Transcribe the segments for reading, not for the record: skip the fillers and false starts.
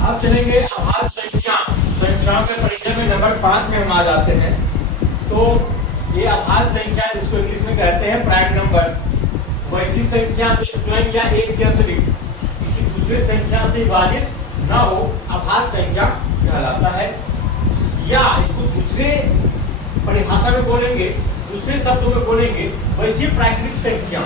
अब चलेंगे अभाज्य संख्याओं के परिचय में नंबर 5 में हम आ जाते हैं। तो ये अभाज्य संख्या जिसको इंग्लिश में कहते हैं प्राइम नंबर, वैसी संख्या जो स्वयं या एक के अतिरिक्त किसी दूसरे संख्या से विभाजित न हो अभाज्य संख्या कहलाता है। या इसको दूसरे परिभाषा में बोलेंगे, दूसरे शब्दों में बोलेंगे वैसी प्राकृतिक संख्या,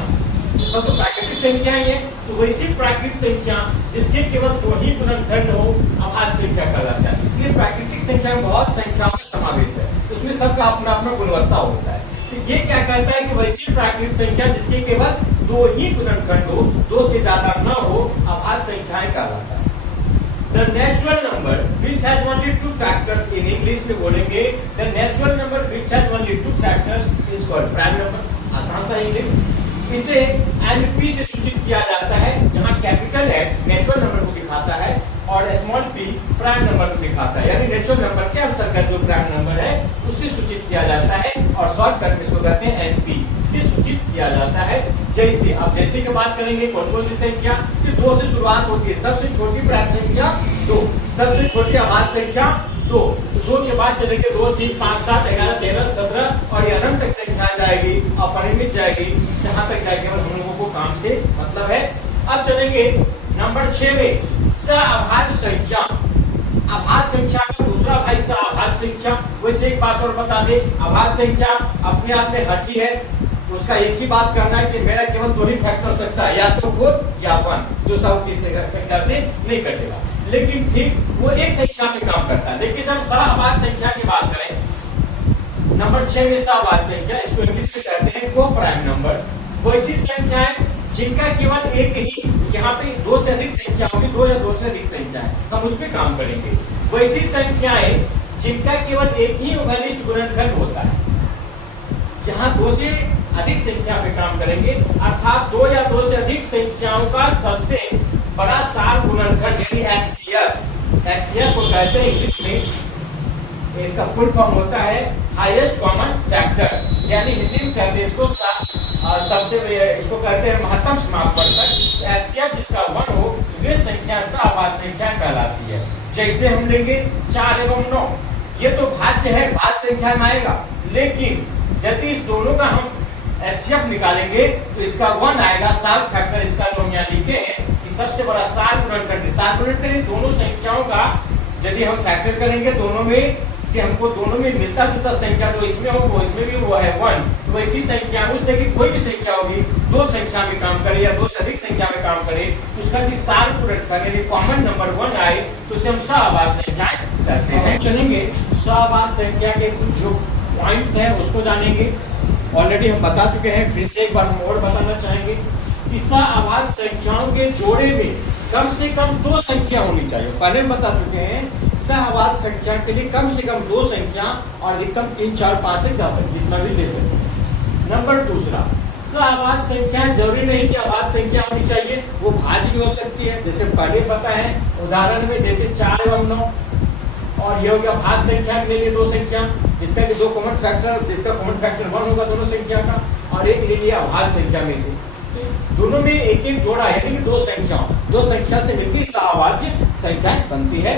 तो सब तो प्राकृतिक संख्या ही है, तो वैसी प्राकृतिक संख्या जिसके केवल दो ही गुणनखंड हो अभाज्य संख्या कहलाता है। ये प्राकृतिक संख्या में बहुत संख्याओं का समावेश है, उसमें सबका अपना अपना गुणवत्ता होता है। तो ये क्या कहता है कि वैसी प्राकृतिक संख्या जिसके केवल दो ही गुणनखंड हो, दो से ज्यादा न हो अभाज्य संख्याएं कहलाता है। The natural number which has only two factors, in English में बोलेंगे the natural number which has only two factors is called prime number। आसान सा इंग्लिश। इसे NP से सूचित किया जाता है, जहां कैपिटल N नेचुरल नंबर को दिखाता है और स्मॉल p प्राइम नंबर को दिखाता है। यानी नेचुरल नंबर के अंतर्गत जो प्राइम नंबर है उसे सूचित किया जाता है और शॉर्टकट में इसको कहते हैं NP से सूचित किया जाता है। जैसे अब जैसे की बात करेंगे कौन कौन सी संख्या, तो 2 से शुरुआत होती है। सबसे छोटी प्राइम संख्या 2, सबसे छोटी अभाज्य संख्या 2, 2 के बाद चलेंगे 2, 3, 5, 7, 11, 13, 17 और ये अनंत तक संख्या जाएगी और परिमित जाएगी, जहां तक जाएगी केवल हम लोगों को काम से मतलब है। अब चलेंगे नंबर 6 में सअभाज्य संख्या। अभाज्य संख्या का दूसरा भाई सअभाज्य संख्या। वैसे एक बात और बता दे, अभाज्य संख्या अपने आप में हटी है, उसका एक ही बात करना है कि मेरा केवल 2 ही फैक्टर हो सकता है, या तो 4 या 1, जो सब किसी संख्या से नहीं कटेगा। लेकिन ठीक वो एक संख्या में काम करता है। लेकिन जब सअभाज्य संख्या की बात करें, नंबर 6 में सअभाज्य संख्या, इसको इंग्लिश में कहते हैं को-प्राइम नंबर। वैसी संख्याएं जिनका केवल एक ही, यहाँ पे 2 से अधिक संख्या होगी, 2 या 2 से अधिक संख्याएं, हम उस पर काम करेंगे। वैसी संख्याएं जिनका केवल एक ही उभयनिष्ठ गुणनखंड होता है, यहाँ 2 से अधिक संख्या पे काम करेंगे, अर्थात 2 या 2 से अधिक संख्याओं का सबसे बड़ा सार गुणनखंड यानी HCF। HCF को कहते हैं इंग्लिश में, इसका फुल फॉर्म होता है हाईएस्ट कॉमन फैक्टर, यानी हिंदी में कहते हैं इसको सबसे इसको कहते हैं महत्तम समापवर्तक। HCF जिसका 1 हो वे संख्या सअभाज्य संख्या कहलाती है। जैसे हम लेंगे 4 एवं 9, ये तो भाज्य है, भाज्य संख्या में आएगा, लेकिन यदि इस दोनों का हम HCF निकालेंगे तो इसका 1 आएगा, सार फैक्टर इसका जो हम यहाँ लिखे हैं कि सबसे बड़ा सार गुणनखंड दोनों संख्याओं का यदि हम फैक्टर करेंगे, दोनों में से हमको दोनों में मिलता जुलता संख्या जो इसमें हो वो इसमें भी वो है 1, तो वैसी संख्या उस देखिए कोई भी संख्या होगी 2 संख्या में काम करे या 2 से अधिक संख्या में काम करे, उसका कि सार गुणनखंड यानी कॉमन नंबर 1 आए तो उसे हम सअभाज्य संख्याएं कहते हैं। चलेंगे सअभाज्य संख्या के कुछ जो पॉइंट्स हैं उसको जानेंगे। ऑलरेडी हम बता चुके हैं, फिर से एक बार हम और बताना चाहेंगे कि सअभाज्य संख्याओं के जोड़े में कम से कम 2 संख्या होनी चाहिए। पहले हम बता चुके हैं सअभाज्य संख्या के लिए कम से कम 2 संख्या और अधिकतम 3, 4, 5 तक जा सकते, जितना भी ले सकते। नंबर दूसरा, सअभाज्य संख्या जरूरी नहीं कि अभाज्य संख्या होनी चाहिए, वो भाज्य भी हो सकती है। जैसे पहले बताया है उदाहरण में, जैसे 4 एवं 9, और ये हो गया भाज्य संख्या के लिए 2 संख्या जिसका कि 2 कॉमन फैक्टर, जिसका कॉमन फैक्टर 1 होगा दोनों संख्या का, और एक ले लिया अभाज्य संख्या में से, दोनों में एक एक जोड़ा है, यानी कि 2 संख्या से मिलकर सअभाज्य संख्या बनती है।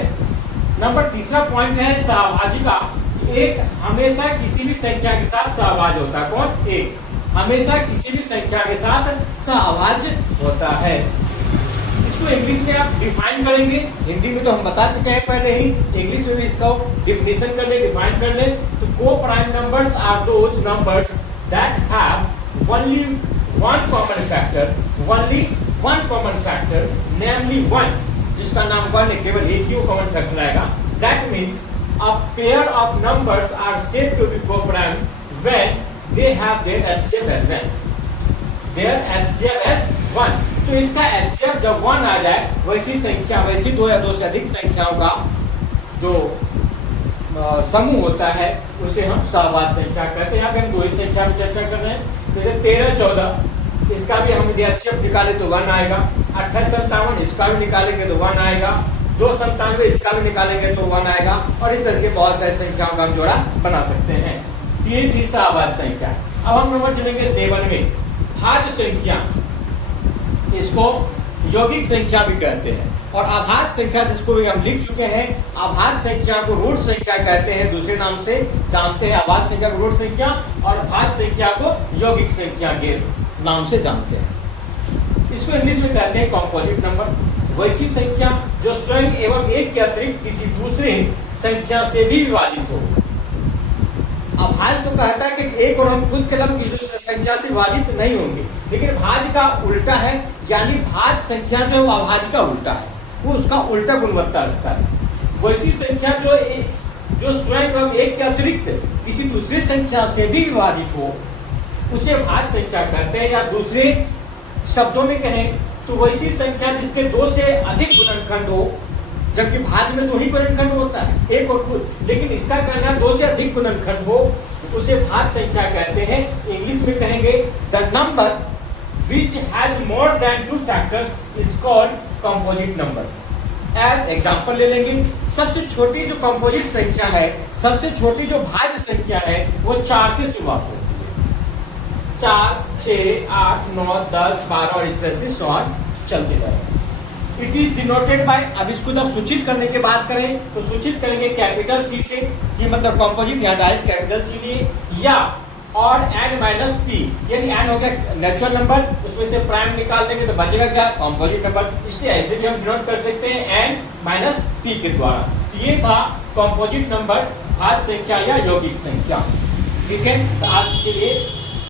नंबर तीसरा पॉइंट है सअभाज्य का, एक हमेशा किसी भी संख्या के साथ सअभाज्य होता है। कौन? एक हमेशा किसी भी संख्या के साथ सअभाज्य होता है। इसको इंग्लिश में आप डिफाइन करेंगे, हिंदी में तो हम बता चुके हैं पहले ही, इंग्लिश में भी इसका डिफिनेशन कर ले, डिफाइन कर ले। तो coprime numbers are those numbers that have only one common factor, namely 1, जिसका नाम 1 है, केवल एक ही कॉमन फैक्टर आएगा। That means a pair of numbers are said to be co-prime when they have their HCF as 1. Their HCF as 1. तो इसका HCF जब 1 आ जाए, वैसी संख्या, वैसी 2 या 2 से अधिक संख्याओं का जो समूह होता है उसे हम सअभाज्य संख्या कहते हैं। यहाँ पे हम 2 ही संख्या पर चर्चा कर रहे हैं। जैसे 13, 14, इसका भी हम यदि HCF निकाले तो 1 आएगा। 28, 57, इसका भी निकालेंगे तो 1 आएगा। 2, 97, इसका भी निकालेंगे तो 1 आएगा। और इस तरह के बहुत सारी संख्याओं का हम जोड़ा बना सकते हैं। ये थी सअभाज्य संख्या। अब हम नंबर चलेंगे 7 में, भाज्य संख्या। इसको यौगिक संख्या भी कहते हैं और अभाज्य संख्या जिसको भी हम लिख चुके हैं, अभाज्य संख्या को रूट संख्या कहते हैं, दूसरे नाम से जानते हैं। अभाज्य संख्या को रूट संख्या और भाज्य संख्या को यौगिक संख्या के नाम से जानते हैं। इसको इंग्लिश में कहते हैं कॉम्पोजिट नंबर। वैसी संख्या जो स्वयं एवं एक के अतिरिक्त किसी दूसरे संख्या से भी विभाजित हो। अभाज्य तो कहता है कि एक और हम खुद कलम की दूसरी संख्या से विभाजित नहीं होंगे, लेकिन भाज्य का उल्टा है, यानी भाज्य संख्या जो है वो अभाज्य का उल्टा है, वो उसका उल्टा गुणवत्ता रखता है। वैसी संख्या जो स्वयं एवं एक के अतिरिक्त किसी दूसरी संख्या से भी विभाजित हो, उसे भाज्य संख्या कहते हैं। या दूसरे शब्दों में कहें तो वैसी संख्या जिसके दो से अधिक गुणनखंड हो, जबकि भाज्य में दो ही गुणनखंड होता है, एक और खुद, लेकिन इसका कहना दो से अधिक गुणनखंड हो, उसे भाज्य संख्या कहते हैं। इंग्लिश में कहेंगे the number which has more than 2 factors is called composite number। As example ले लेंगे, सबसे छोटी जो कंपोजिट संख्या है, सबसे छोटी जो भाज्य संख्या है वो 4 से शुरुआत होती है। 4, 6, 8, 9, 10, 12 और इस तरह से सॉर्ट चलते जाएगा। इट इज डिनोटेड बाय, अब इसको जब सूचित करने की बात करें तो सूचित करेंगे कैपिटल सी से, सी मतलब कंपोजिट, या डायरेक्ट कैपिटल सी लिए, या और n माइनस पी, यानी n हो गया नेचुरल नंबर, उसमें से प्राइम निकाल देंगे तो बचेगा क्या, कंपोजिट नंबर। इसलिए ऐसे भी हम डिनोट कर सकते हैं n माइनस पी के द्वारा। तो ये था कंपोजिट नंबर, भाज्य संख्या या यौगिक संख्या। ठीक है, तो आज के लिए